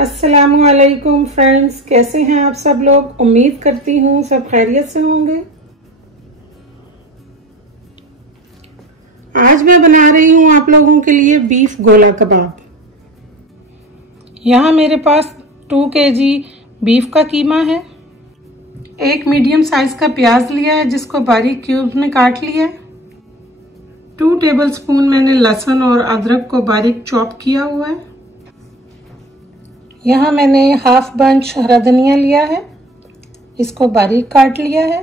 अस्सलामुअलैकुम फ्रेंड्स, कैसे हैं आप सब लोग। उम्मीद करती हूँ सब खैरियत से होंगे। आज मैं बना रही हूँ आप लोगों के लिए बीफ गोला कबाब। यहाँ मेरे पास 2 kg बीफ का कीमा है। एक मीडियम साइज का प्याज लिया है जिसको बारीक क्यूब में काट लिया है। 2 टेबलस्पून मैंने लहसुन और अदरक को बारीक चॉप किया हुआ है। यहाँ मैंने हाफ बंच हरा धनिया लिया है, इसको बारीक काट लिया है।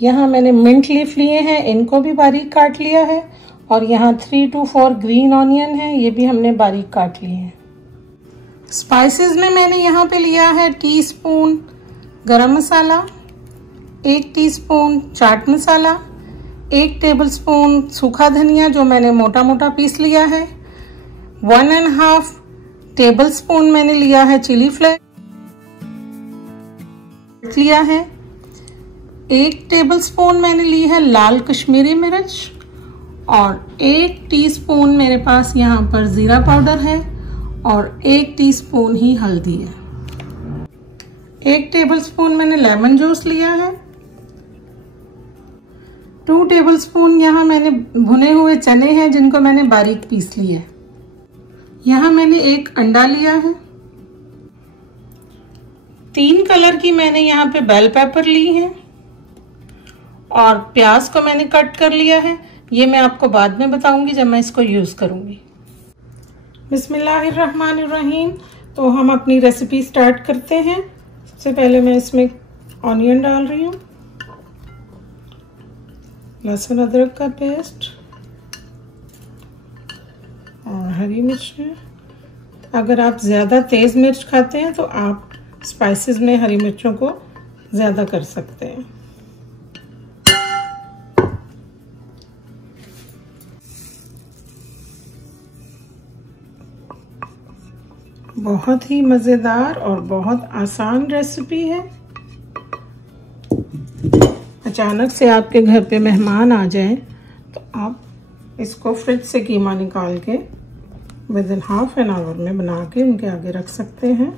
यहाँ मैंने मिंट लीफ लिए हैं, इनको भी बारीक काट लिया है। और यहाँ 3 to 4 ग्रीन ऑनियन है, ये भी हमने बारीक काट लिए हैं। स्पाइसेस में मैंने यहाँ पे लिया है टीस्पून गरम मसाला, 1 टीस्पून चाट मसाला, 1 टेबलस्पून सूखा धनिया जो मैंने मोटा मोटा पीस लिया है, 1.5 टेबलस्पून मैंने लिया है चिली फ्लेक्स लिया है, 1 टेबलस्पून मैंने ली है लाल कश्मीरी मिर्च और 1 टीस्पून मेरे पास यहाँ पर जीरा पाउडर है और 1 टीस्पून ही हल्दी है। 1 टेबलस्पून मैंने लेमन जूस लिया है। 2 टेबलस्पून यहाँ मैंने भुने हुए चने हैं जिनको मैंने बारीक पीस लिया है। यहाँ मैंने 1 अंडा लिया है। 3 कलर की मैंने यहाँ पे बेल पेपर ली है और प्याज को मैंने कट कर लिया है। ये मैं आपको बाद में बताऊंगी जब मैं इसको यूज करूंगी। बिस्मिल्लाहिर्रहमानिर्रहीम। तो हम अपनी रेसिपी स्टार्ट करते हैं। सबसे पहले मैं इसमें ऑनियन डाल रही हूँ, लहसुन अदरक का पेस्ट और हरी मिर्च है। अगर आप ज़्यादा तेज़ मिर्च खाते हैं तो आप स्पाइसेस में हरी मिर्चों को ज़्यादा कर सकते हैं। बहुत ही मज़ेदार और बहुत आसान रेसिपी है। अचानक से आपके घर पे मेहमान आ जाएं तो आप इसको फ्रिज से कीमा निकाल के विदिन हाफ एन आवर में बना के उनके आगे रख सकते हैं।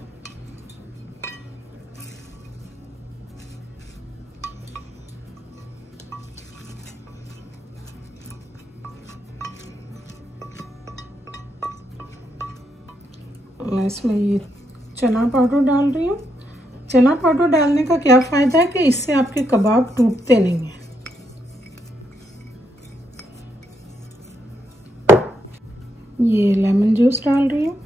मैं इसमें ये चना पाउडर डाल रही हूँ। चना पाउडर डालने का क्या फायदा है कि इससे आपके कबाब टूटते नहीं हैं। ये लेमन जूस डाल रही हूँ।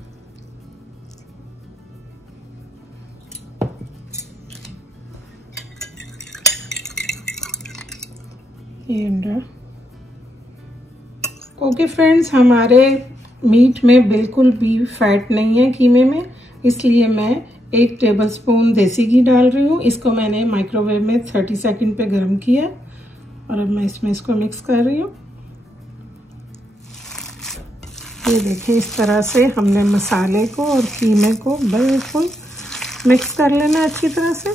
ये अंडा। ओके फ्रेंड्स, हमारे मीट में बिल्कुल भी फैट नहीं है कीमे में, इसलिए मैं 1 टेबलस्पून देसी घी डाल रही हूँ। इसको मैंने माइक्रोवेव में 30 सेकंड पे गर्म किया और अब मैं इसमें इसको मिक्स कर रही हूँ। ये देखिए, इस तरह से हमने मसाले को और कीमे को बिल्कुल मिक्स कर लेना अच्छी तरह से। ये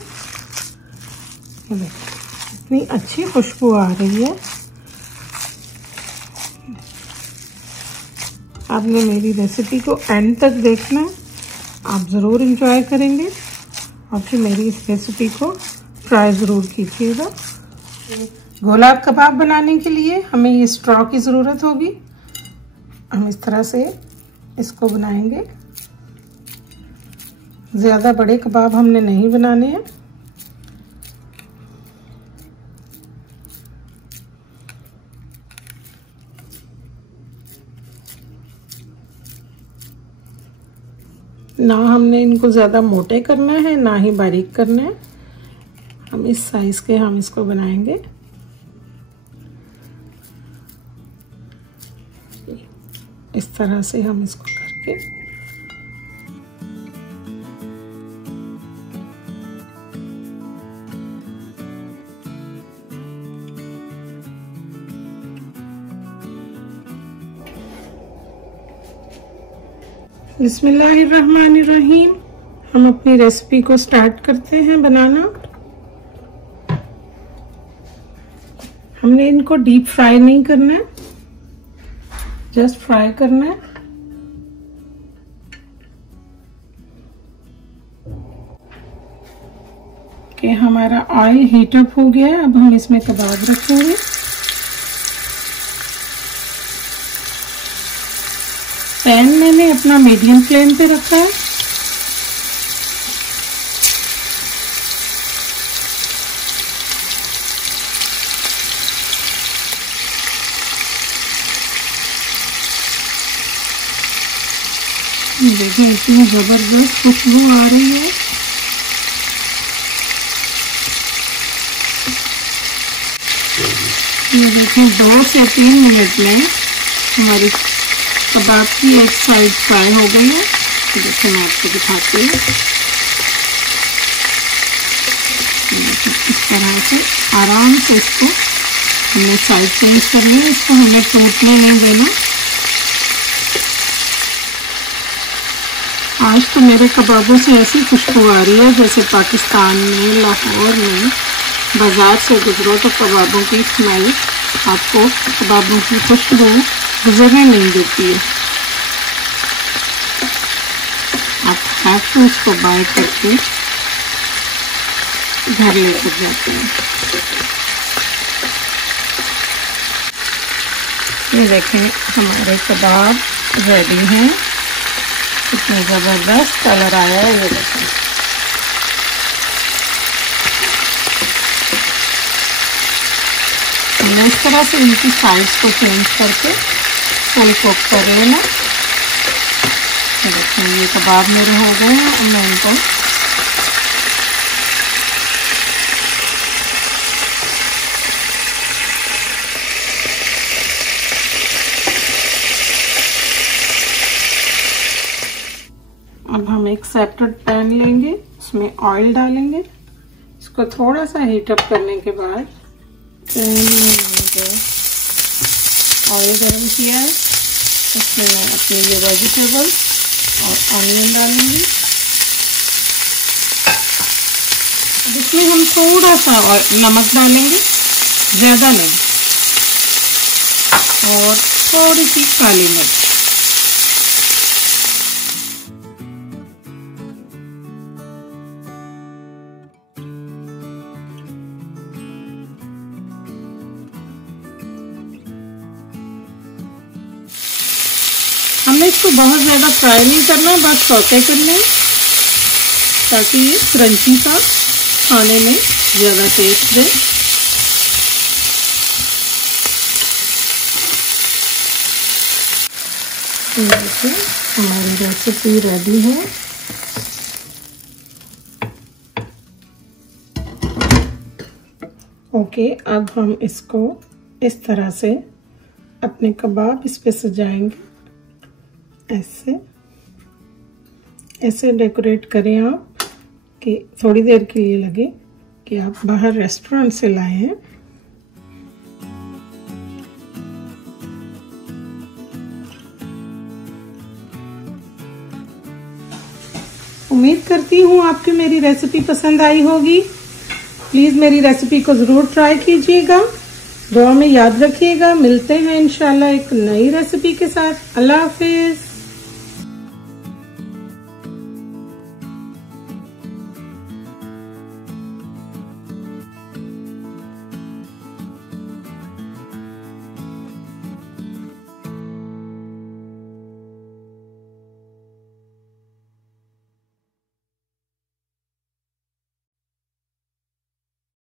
देखिए इतनी अच्छी खुशबू आ रही है। आपने मेरी रेसिपी को एंड तक देखना है, आप ज़रूर एंजॉय करेंगे और फिर मेरी इस रेसिपी को ट्राई ज़रूर कीजिएगा। गोला कबाब बनाने के लिए हमें ये स्ट्रॉ की ज़रूरत होगी। हम इस तरह से इसको बनाएंगे। ज़्यादा बड़े कबाब हमने नहीं बनाने हैं। ना हमने इनको ज़्यादा मोटे करना है ना ही बारीक करना है। हम इस साइज के हम इसको बनाएंगे। इस तरह से हम इसको करके बिस्मिल्लाहिर्रहमानिर्रहीम। हम अपनी रेसिपी को स्टार्ट करते हैं बनाना। हमने इनको डीप फ्राई नहीं करना है, जस्ट फ्राई करना है। ओके, हमारा ऑयल हीट अप हो गया है। अब हम इसमें कबाब रखेंगे। पैन मैंने अपना मीडियम फ्लेम पे रखा है। देखें इतनी जबरदस्त खुशबू आ रही है। ये देखें 2 से 3 मिनट में हमारी कबाब की एक साइड फ्राई हो गई है। तो देखिए मैं आपको दिखाती हूँ। इस तरह से आराम से इसको हमने साइड चेंज करनी है। इसको हमें टूटने नहीं देना। आज तो मेरे कबाबों से ऐसी खुशबू आ रही है जैसे पाकिस्तान में, लाहौर में बाजार से गुजरो तो कबाबों की स्मेल आपको कबाबों की खुशबू गुजरने नहीं देती है। आप हैव टू इसको बाय करके घर लेकर जाते हैं। ये देखें हमारे कबाब रेडी हैं। कितनी जबरदस्त कलर आया है। ये देखें हमने इस तरह से इनकी साइड्स को चेंज करके फुल कुक कर लेना। देखिए ये कबाब मेरे हो गए हैं। और मैं इनको अब हम एक सेपरेट पैन लेंगे, उसमें ऑयल डालेंगे। इसको थोड़ा सा हीट अप करने के बाद ऑयल गरम किया है, इसमें मैं अपने ये वेजिटेबल्स और ऑनियन डालूंगी। अब इसमें हम थोड़ा सा नमक डालेंगे, ज़्यादा नहीं, और थोड़ी सी काली मिर्च। हमने इसको बहुत ज़्यादा फ्राई नहीं करना, बस सौते करना है ताकि ये क्रंची सा खाने में ज़्यादा टेस्ट दे। देखिए हमारी रेसिपी रेडी है। ओके, अब हम इसको इस तरह से अपने कबाब इस पे सजाएंगे। ऐसे डेकोरेट करें आप कि थोड़ी देर के लिए लगे कि आप बाहर रेस्टोरेंट से लाए हैं। उम्मीद करती हूँ आपकी मेरी रेसिपी पसंद आई होगी। प्लीज़ मेरी रेसिपी को ज़रूर ट्राई कीजिएगा। दुआ में याद रखिएगा। मिलते हैं इंशाल्लाह एक नई रेसिपी के साथ। अल्लाह हाफिज़।